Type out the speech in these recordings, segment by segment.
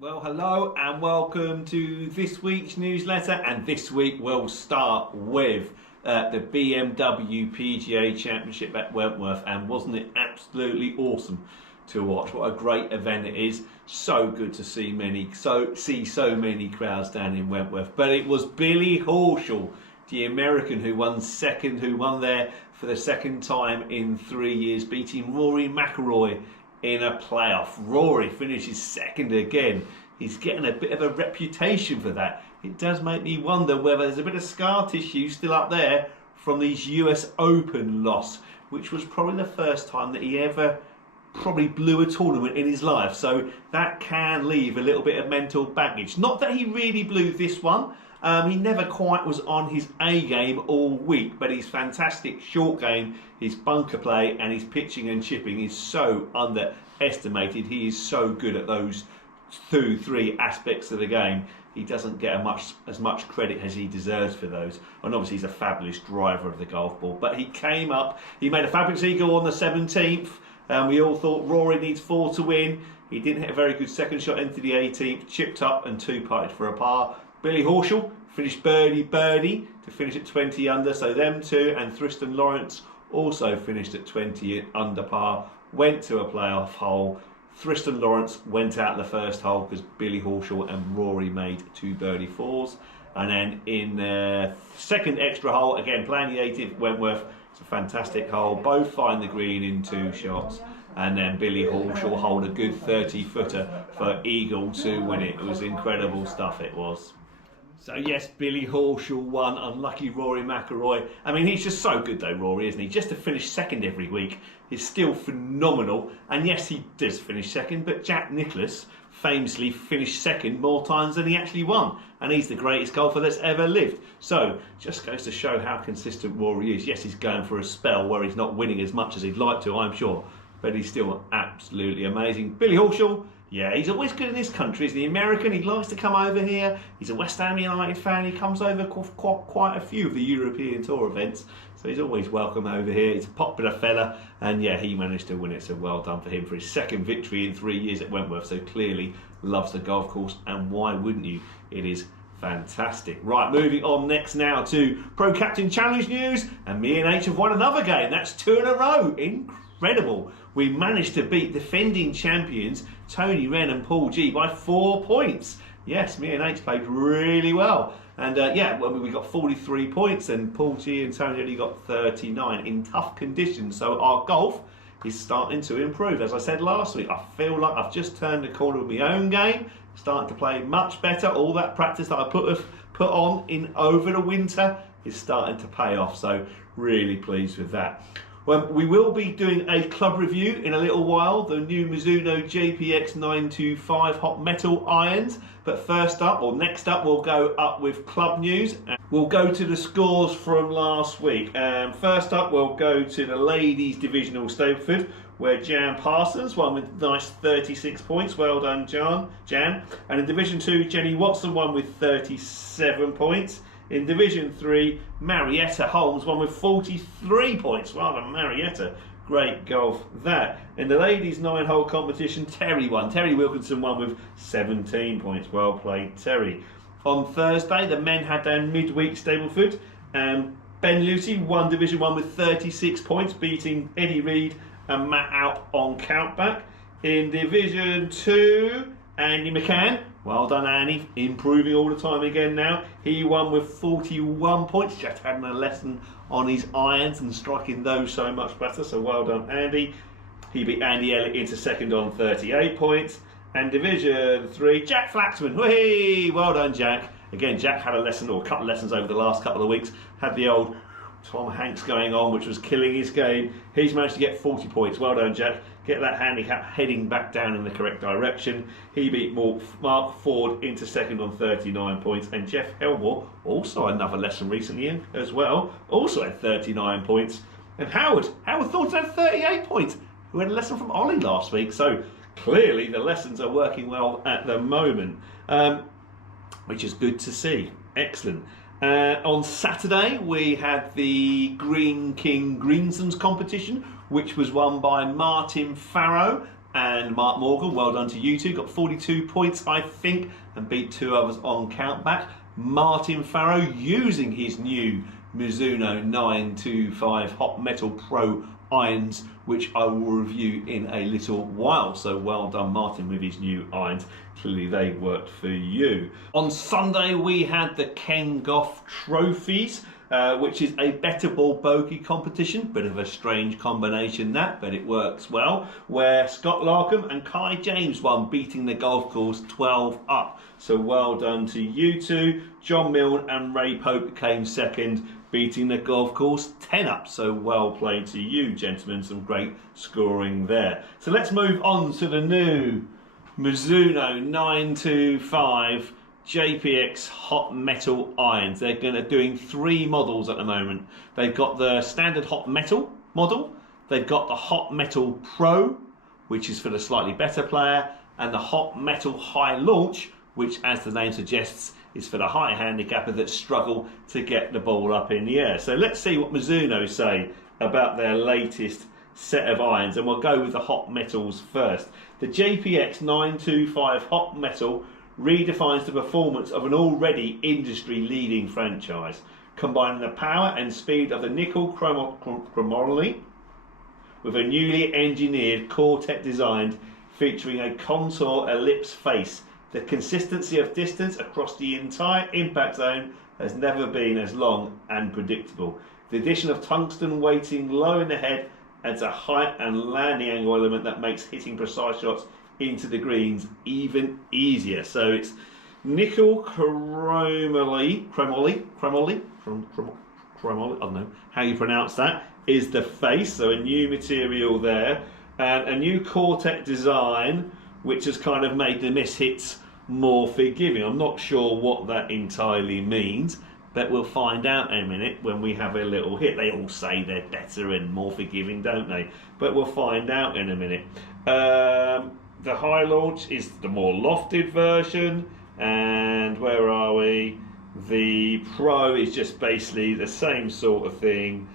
Well, hello and welcome to this week's newsletter, and this week we'll start with the BMW PGA Championship at Wentworth, and wasn't it absolutely awesome to watch? What a great event it is. So good to see so many crowds down in Wentworth. But it was Billy Horschel, the American, who won there for the second time in 3 years, beating Rory McIlroy in a playoff. Rory finishes second again. He's getting a bit of a reputation for that. It does make me wonder whether there's a bit of scar tissue still up there from his US Open loss, which was probably the first time that he ever probably blew a tournament in his life. So that can leave a little bit of mental baggage. Not that he really blew this one. He never quite was on his A game all week, but his fantastic short game, his bunker play and his pitching and chipping is so underestimated. He is so good at those 2-3 aspects of the game. He doesn't get as much credit as he deserves for those. And obviously he's a fabulous driver of the golf ball. But he came up, he made a fabulous eagle on the 17th. We all thought Rory needs 4 to win. He didn't hit a very good second shot into the 18th, chipped up and 2-putted for a par. Billy Horschel finished birdie to finish at 20 under, so them two, and Tristan Lawrence also finished at 20 under par, went to a playoff hole. Tristan Lawrence went out the first hole because Billy Horschel and Rory made 2 birdie fours. And then in the second extra hole, again playing the 18th Wentworth, it's a fantastic hole, both find the green in 2 shots. And then Billy Horschel hold a good 30-footer for eagle to win it. It was incredible stuff, it was. So yes, Billy Horschel won. Unlucky Rory McIlroy. I mean, he's just so good though, Rory, isn't he? Just to finish second every week is still phenomenal. And yes, he does finish second, but Jack Nicklaus famously finished second more times than he actually won. And he's the greatest golfer that's ever lived. So, just goes to show how consistent Rory is. Yes, he's going for a spell where he's not winning as much as he'd like to, I'm sure. But he's still absolutely amazing. Billy Horschel, yeah, he's always good in this country. He's the American. He likes to come over here. He's a West Ham United fan. He comes over quite a few of the European Tour events. So he's always welcome over here. He's a popular fella. And yeah, he managed to win it. So well done for him for his second victory in 3 years at Wentworth. So clearly loves the golf course. And why wouldn't you? It is fantastic. Right, moving on next now to Pro Captain Challenge news. And me and H have won another game. That's 2 in a row. Incredible. We managed to beat defending champions Tony Wren and Paul G by 4 points. Yes, me and H played really well. And we got 43 points and Paul G and Tony only got 39 in tough conditions. So our golf is starting to improve. As I said last week, I feel like I've just turned the corner with my own game, starting to play much better. All that practice that I put on in over the winter is starting to pay off. So really pleased with that. Well, we will be doing a club review in a little while, the new Mizuno JPX925 hot metal irons. But next up, we'll go up with club news. We'll go to the scores from last week. First up, we'll go to the ladies divisional Stableford, where Jan Parsons won with nice 36 points. Well done, Jan. And in Division 2, Jenny Watson won with 37 points. In Division 3, Marietta Holmes won with 43 points. Well done, Marietta. Great golf that. In the ladies' 9-hole competition, Terry won. Terry Wilkinson won with 17 points. Well played, Terry. On Thursday, the men had their midweek Stableford. Ben Lucy won Division 1 with 36 points, beating Eddie Reid and Matt Alp on countback. In Division 2, Andy McCann. Well done, Andy. Improving all the time again now. He won with 41 points. Just had a lesson on his irons and striking those so much better. So well done, Andy. He beat Andy Elliott into second on 38 points. And Division 3, Jack Flaxman. Whee! Well done, Jack. Again, Jack had a lesson or a couple of lessons over the last couple of weeks. Had the old Tom Hanks going on, which was killing his game. He's managed to get 40 points. Well done, Jack. Get that handicap heading back down in the correct direction. He beat Mark Ford into second on 39 points. And Jeff Helmore, also another lesson recently as well, also had 39 points. And Howard Thornton had 38 points, who had a lesson from Ollie last week. So clearly the lessons are working well at the moment, which is good to see. Excellent. On Saturday, we had the Green King Greensomes competition, which was won by Martin Farrow and Mark Morgan, well done to you two. Got 42 points, I think, and beat 2 others on countback. Martin Farrow using his new Mizuno 925 Hot Metal Pro irons, which I will review in a little while. So well done, Martin, with his new irons. Clearly they worked for you. On Sunday we had the Ken Goff trophies, which is a better ball bogey competition. Bit of a strange combination that, but it works well, where Scott Larkham and Kai James won, beating the golf course 12 up. So well done to you two. John Milne and Ray Pope came second, beating the golf course 10 up. So well played to you, gentlemen. Some great scoring there. So let's move on to the new Mizuno 925 JPX Hot Metal irons. They're doing 3 models at the moment. They've got the standard Hot Metal model, they've got the Hot Metal Pro, which is for the slightly better player, and the Hot Metal High Launch, which, as the name suggests, is for the high handicapper that struggle to get the ball up in the air. So let's see what Mizuno say about their latest set of irons, and we'll go with the Hot Metals first. The JPX925 Hot Metal redefines the performance of an already industry-leading franchise, combining the power and speed of the nickel chromoly with a newly engineered Cortex design featuring a contour ellipse face. The consistency of distance across the entire impact zone has never been as long and predictable. The addition of tungsten weighting low in the head adds a height and landing angle element that makes hitting precise shots into the greens even easier. So it's nickel chromoly, I don't know how you pronounce that, is the face, so a new material there, and a new Cortex design which has kind of made the miss hits more forgiving. I'm not sure what that entirely means, but we'll find out in a minute when we have a little hit. They all say they're better and more forgiving, don't they? But we'll find out in a minute. The High Launch is the more lofted version, and where are we? The Pro is just basically the same sort of thing.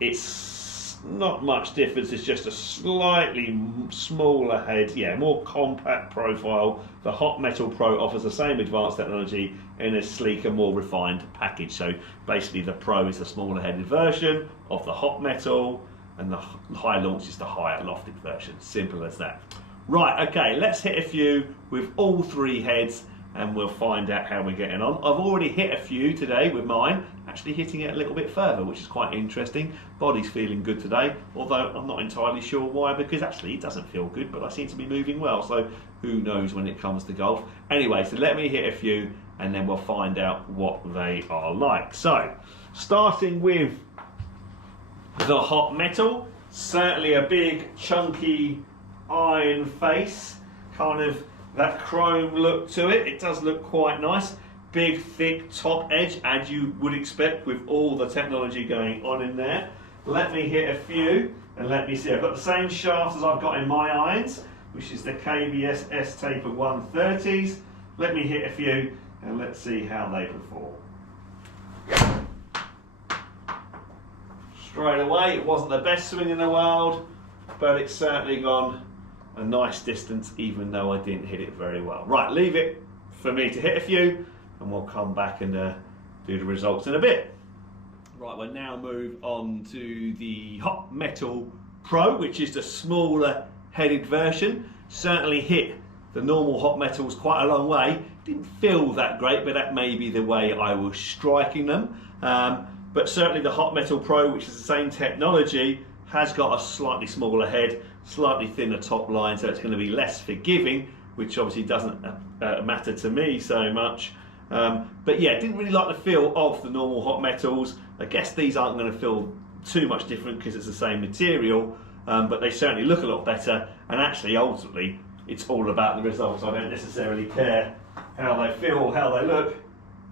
It's not much difference, it's just a slightly smaller head, yeah, more compact profile. The Hot Metal Pro offers the same advanced technology in a sleeker, more refined package. So basically the Pro is the smaller headed version of the Hot Metal, and the High Launch is the higher lofted version. Simple as that. Right, okay, let's hit a few with all 3 heads and we'll find out how we're getting on. I've already hit a few today with mine, actually hitting it a little bit further, which is quite interesting. Body's feeling good today, although I'm not entirely sure why, because actually it doesn't feel good, but I seem to be moving well, so who knows when it comes to golf. Anyway, so let me hit a few and then we'll find out what they are like. So, starting with the Hot Metal, certainly a big chunky iron face, kind of that chrome look to it. It does look quite nice. Big thick top edge, as you would expect with all the technology going on in there. Let me hit a few and let me see. I've got the same shaft as I've got in my irons, which is the KBS S-Taper 130s. Let me hit a few and let's see how they perform. Straight away, it wasn't the best swing in the world, but it's certainly gone a nice distance, even though I didn't hit it very well. Right, leave it for me to hit a few and we'll come back and do the results in a bit. Right, we'll now move on to the Hot Metal Pro, which is the smaller headed version. Certainly hit the normal Hot Metals quite a long way. Didn't feel that great, but that may be the way I was striking them. But certainly the Hot Metal Pro, which is the same technology, has got a slightly smaller head, slightly thinner top line, so it's going to be less forgiving, which obviously doesn't matter to me so much. But yeah, didn't really like the feel of the normal Hot Metals. I guess these aren't going to feel too much different because it's the same material, but they certainly look a lot better, and actually ultimately it's all about the results. I don't necessarily care how they feel, how they look,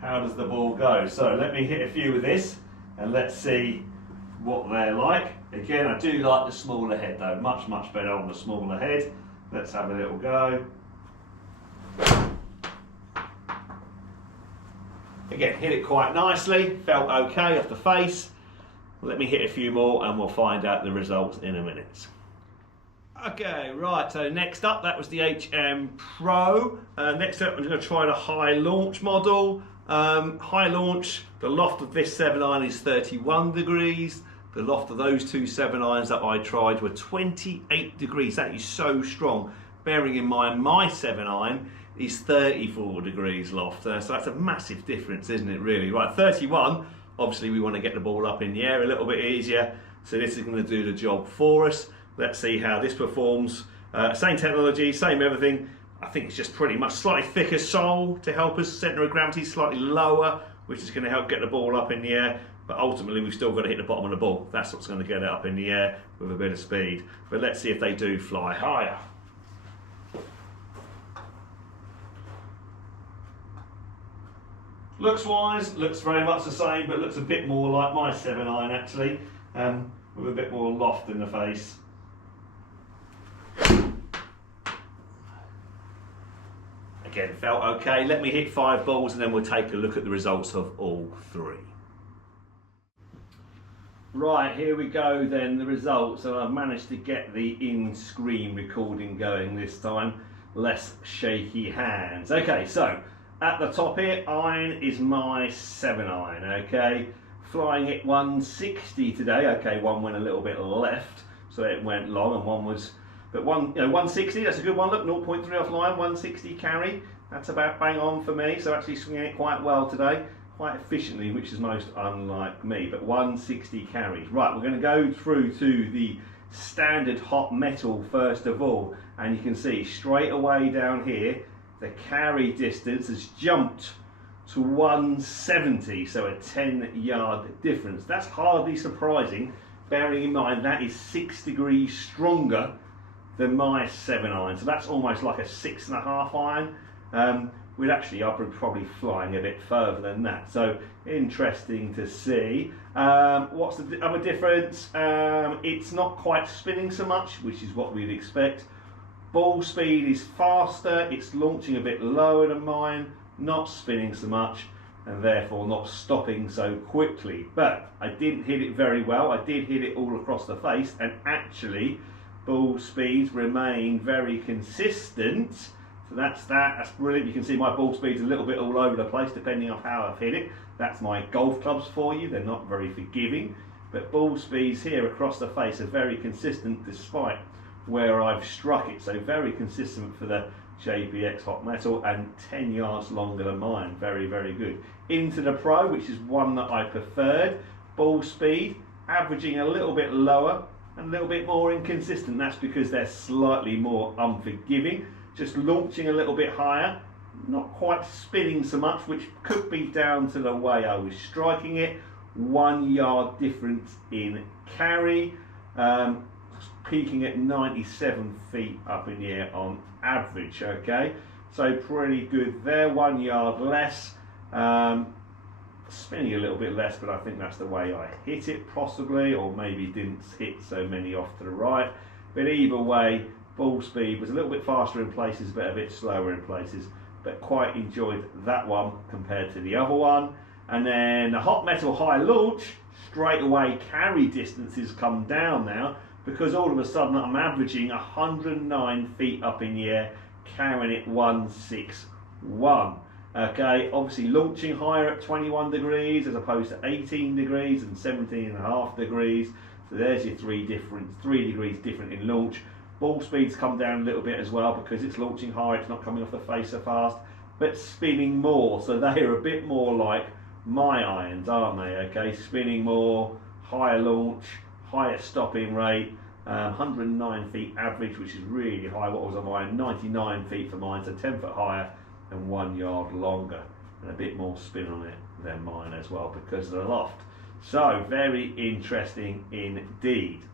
how does the ball go. So let me hit a few with this and let's see what they're like. Again, I do like the smaller head though, much better on the smaller head. Let's have a little go. Again, hit it quite nicely, felt okay off the face. Let me hit a few more and we'll find out the results in a minute. Okay, right, so next up, that was the HM Pro. Next up, I'm going to try the high launch model. High launch, the loft of this 7-iron is 31 degrees. The loft of those two 7-irons that I tried were 28 degrees. That is so strong. Bearing in mind, my 7-iron is 34 degrees loft. So that's a massive difference, isn't it, really? Right, 31, obviously we want to get the ball up in the air a little bit easier. So this is going to do the job for us. Let's see how this performs. Same technology, same everything. I think it's just pretty much slightly thicker sole to help us. Centre of gravity slightly lower, which is going to help get the ball up in the air. But ultimately, we've still got to hit the bottom of the ball. That's what's going to get it up in the air with a bit of speed. But let's see if they do fly higher. Looks wise, looks very much the same, but looks a bit more like my 7-iron actually, with a bit more loft in the face. Again, felt okay. Let me hit 5 balls and then we'll take a look at the results of all 3. Right, here we go then, the results. So I've managed to get the in-screen recording going this time. Less shaky hands. Okay, so at the top here, iron is my 7-iron, okay? Flying it 160 today. Okay, one went a little bit left, so it went long, and one was... But 160, that's a good one. Look, 0.3 off line, 160 carry. That's about bang on for me. So actually swinging it quite well today, quite efficiently, which is most unlike me. But 160 carries. Right, we're going to go through to the standard hot metal first of all. And you can see straight away down here, the carry distance has jumped to 170. So a 10-yard difference. That's hardly surprising, bearing in mind that is 6 degrees stronger than my 7-iron, so that's almost like a 6.5 iron. We'd actually, I'll probably flying a bit further than that. So interesting to see. What's the other difference? It's not quite spinning so much, which is what we'd expect. Ball speed is faster. It's launching a bit lower than mine, not spinning so much, and therefore not stopping so quickly. But I didn't hit it very well. I did hit it all across the face, and actually ball speeds remain very consistent. So that's brilliant. You can see my ball speed's a little bit all over the place depending on how I've hit it. That's my golf clubs for you. They're not very forgiving, but ball speeds here across the face are very consistent despite where I've struck it. So very consistent for the JPX hot metal, and 10 yards longer than mine. Very, very good. Into the Pro, which is one that I preferred. Ball speed averaging a little bit lower and a little bit more inconsistent. That's because they're slightly more unforgiving. Just launching a little bit higher, not quite spinning so much, which could be down to the way I was striking it. 1 yard difference in carry, peaking at 97 feet up in the air on average. Okay, so pretty good there. 1 yard less, spinning a little bit less, but I think that's the way I hit it possibly, or maybe didn't hit so many off to the right. But either way, ball speed was a little bit faster in places, but a bit slower in places. But quite enjoyed that one compared to the other one. And then the hot metal high launch, straight away carry distances come down now, because all of a sudden I'm averaging 109 feet up in the air, carrying it 161. Okay, obviously launching higher at 21 degrees as opposed to 18 degrees and 17.5 degrees. So there's your 3 degrees different in launch. Ball speeds come down a little bit as well because it's launching higher, it's not coming off the face so fast, but spinning more. So they are a bit more like my irons, aren't they? Okay, spinning more, higher launch, higher stopping rate, 109 feet average, which is really high. What was on mine? 99 feet for mine, so 10 foot higher and 1 yard longer, and a bit more spin on it than mine as well because of the loft. So very interesting indeed.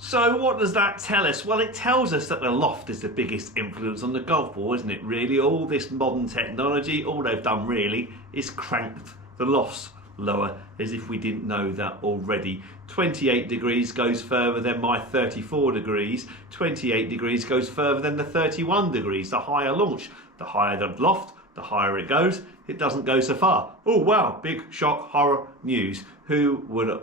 So what does that tell us? Well, it tells us that the loft is the biggest influence on the golf ball, isn't it? Really, all this modern technology, all they've done really is cranked the lofts lower, as if we didn't know that already. 28 degrees goes further than my 34 degrees. 28 degrees goes further than the 31 degrees. The higher launch, the higher the loft, the higher it goes, it doesn't go so far. Oh wow, big shock, horror news. Who would have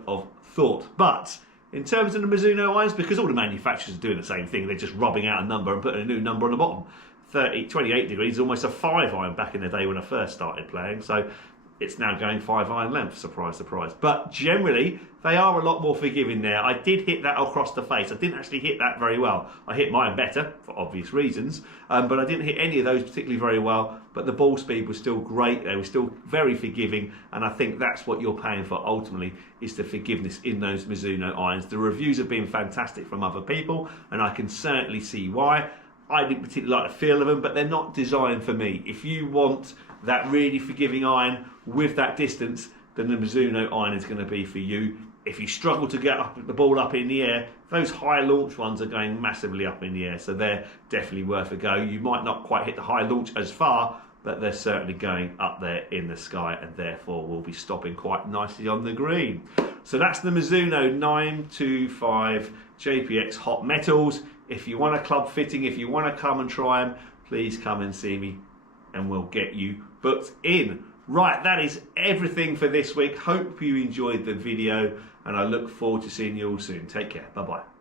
thought? But in terms of the Mizuno irons, because all the manufacturers are doing the same thing, they're just rubbing out a number and putting a new number on the bottom. 28 degrees is almost a 5 iron back in the day when I first started playing, so it's now going 5 iron length, surprise, surprise. But generally, they are a lot more forgiving there. I did hit that across the face. I didn't actually hit that very well. I hit mine better, for obvious reasons, but I didn't hit any of those particularly very well. But the ball speed was still great. They were still very forgiving, and I think that's what you're paying for ultimately, is the forgiveness in those Mizuno irons. The reviews have been fantastic from other people, and I can certainly see why. I didn't particularly like the feel of them, but they're not designed for me. If you want that really forgiving iron with that distance, then the Mizuno iron is going to be for you. If you struggle to get the ball up in the air, those high launch ones are going massively up in the air, so they're definitely worth a go. You might not quite hit the high launch as far, but they're certainly going up there in the sky, and therefore will be stopping quite nicely on the green. So that's the Mizuno 925 JPX Hot Metals. If you want a club fitting, if you want to come and try them, please come and see me and we'll get you booked in. Right, that is everything for this week. Hope you enjoyed the video and I look forward to seeing you all soon. Take care. Bye-bye.